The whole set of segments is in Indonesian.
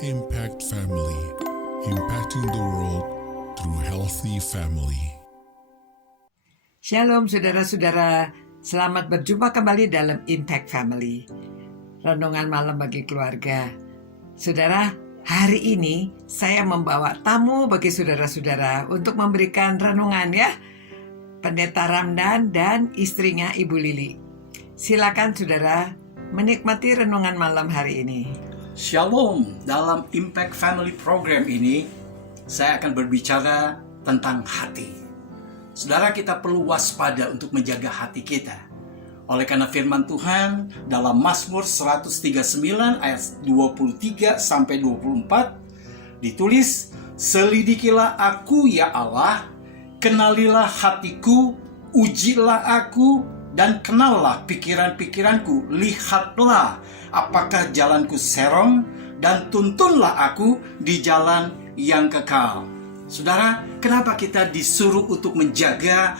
Impact Family, impacting the world through healthy family. Shalom saudara-saudara, selamat berjumpa kembali dalam Impact Family, renungan malam bagi keluarga. Saudara, hari ini saya membawa tamu bagi saudara-saudara untuk memberikan renungan ya, Pendeta Ramdan dan istrinya Ibu Lili. Silakan saudara menikmati renungan malam hari ini. Shalom, dalam Impact Family Program ini saya akan berbicara tentang hati. Saudara, kita perlu waspada untuk menjaga hati kita. Oleh karena firman Tuhan dalam Mazmur 139 ayat 23 sampai 24 ditulis, "Selidikilah aku ya Allah, kenalilah hatiku, ujilah aku dan kenallah pikiran-pikiranku, lihatlah apakah jalanku serong dan tuntunlah aku di jalan yang kekal." Saudara, kenapa kita disuruh untuk menjaga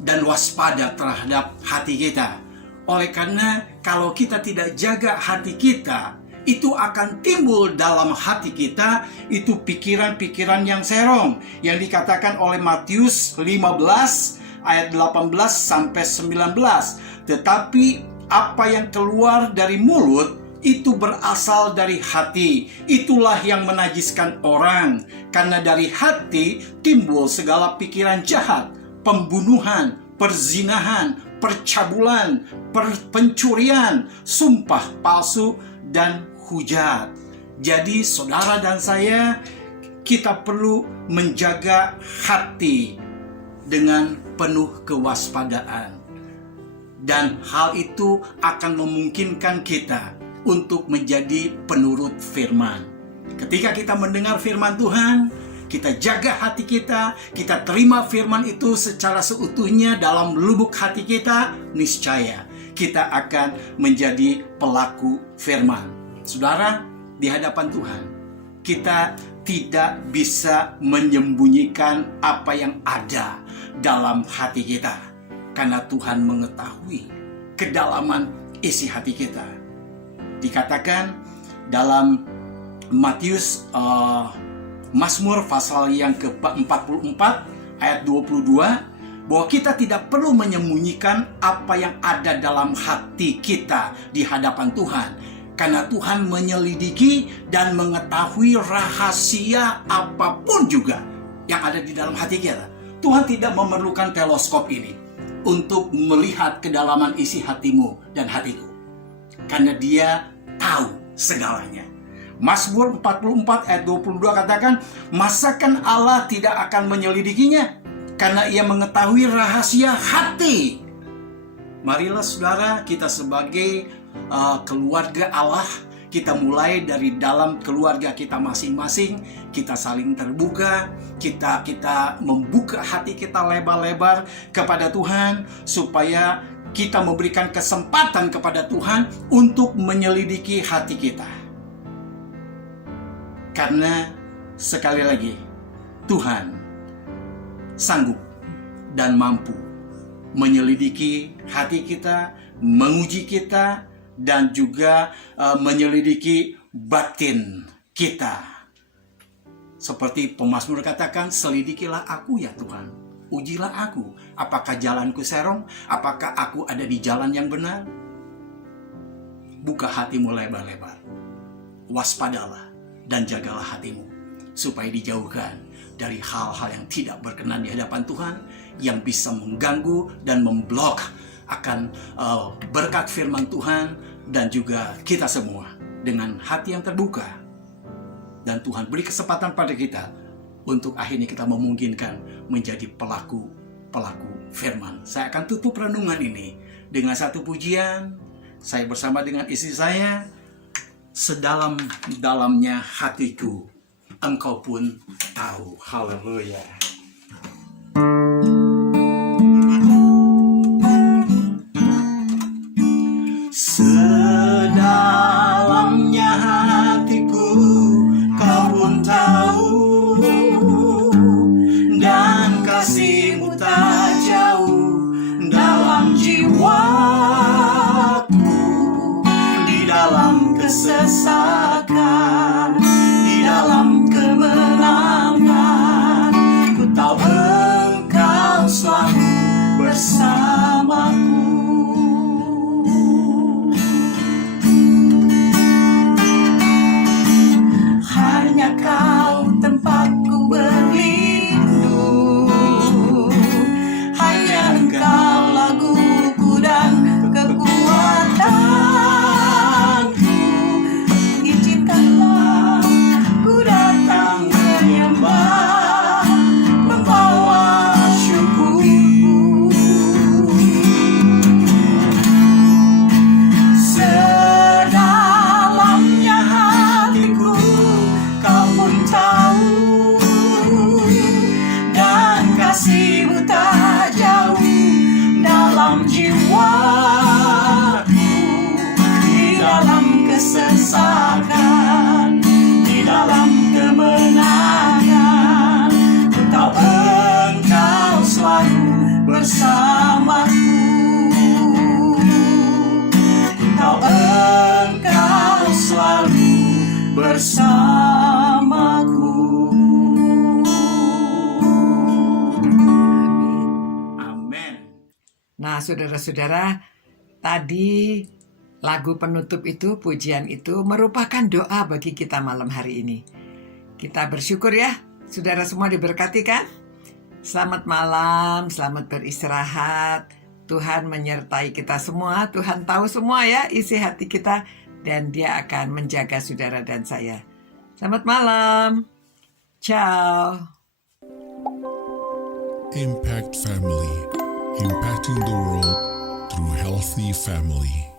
dan waspada terhadap hati kita? Oleh karena kalau kita tidak jaga hati kita, itu akan timbul dalam hati kita itu pikiran-pikiran yang serong, yang dikatakan oleh Matius 15 ayat 18 sampai 19. Tetapi apa yang keluar dari mulut itu berasal dari hati. Itulah yang menajiskan orang. Karena dari hati timbul segala pikiran jahat, pembunuhan, perzinahan, percabulan, pencurian, sumpah palsu, dan hujat. Jadi saudara dan saya, kita perlu menjaga hati dengan penuh kewaspadaan. Dan hal itu akan memungkinkan kita untuk menjadi penurut firman. Ketika kita mendengar firman Tuhan, kita jaga hati kita terima firman itu secara seutuhnya dalam lubuk hati kita, niscaya kita akan menjadi pelaku firman. Saudara, di hadapan Tuhan, kita tidak bisa menyembunyikan apa yang ada dalam hati kita, karena Tuhan mengetahui kedalaman isi hati kita. Dikatakan dalam Matius Mazmur pasal yang ke-44 ayat 22 bahwa kita tidak perlu menyembunyikan apa yang ada dalam hati kita di hadapan Tuhan, karena Tuhan menyelidiki dan mengetahui rahasia apapun juga yang ada di dalam hati kita. Tuhan tidak memerlukan teleskop ini untuk melihat kedalaman isi hatimu dan hatiku, karena Dia tahu segalanya. Mazmur 44 ayat 22 katakan, "Masakan Allah tidak akan menyelidikinya? Karena Ia mengetahui rahasia hati." Marilah saudara, kita sebagai keluarga Allah, kita mulai dari dalam keluarga kita masing-masing, kita saling terbuka, kita membuka hati kita lebar-lebar kepada Tuhan, supaya kita memberikan kesempatan kepada Tuhan untuk menyelidiki hati kita. Karena sekali lagi, Tuhan sanggup dan mampu menyelidiki hati kita, menguji kita, dan juga menyelidiki batin kita. Seperti pemazmur katakan, "Selidikilah aku ya Tuhan, ujilah aku, apakah jalanku serong, apakah aku ada di jalan yang benar." Buka hatimu lebar-lebar, waspadalah dan jagalah hatimu, supaya dijauhkan dari hal-hal yang tidak berkenan di hadapan Tuhan, yang bisa mengganggu dan memblok akan berkat firman Tuhan, dan juga kita semua dengan hati yang terbuka. Dan Tuhan beri kesempatan pada kita untuk akhirnya kita memungkinkan menjadi pelaku firman. Saya akan tutup renungan ini dengan satu pujian. Saya bersama dengan istri saya, "Sedalam-dalamnya hatiku, Engkau pun tahu." Haleluya. Sedalamnya hatiku, Kau pun tahu, dan kasih-Mu tak jauh dalam jiwaku, di dalam kesesakan, selalu bersamaku. Amin. Nah, saudara-saudara, tadi lagu penutup itu, pujian itu merupakan doa bagi kita malam hari ini. Kita bersyukur ya, saudara semua diberkati kan? Selamat malam, selamat beristirahat. Tuhan menyertai kita semua, Tuhan tahu semua ya isi hati kita, dan Dia akan menjaga saudara dan saya. Selamat malam. Ciao. Impact Family, impacting the world through healthy family.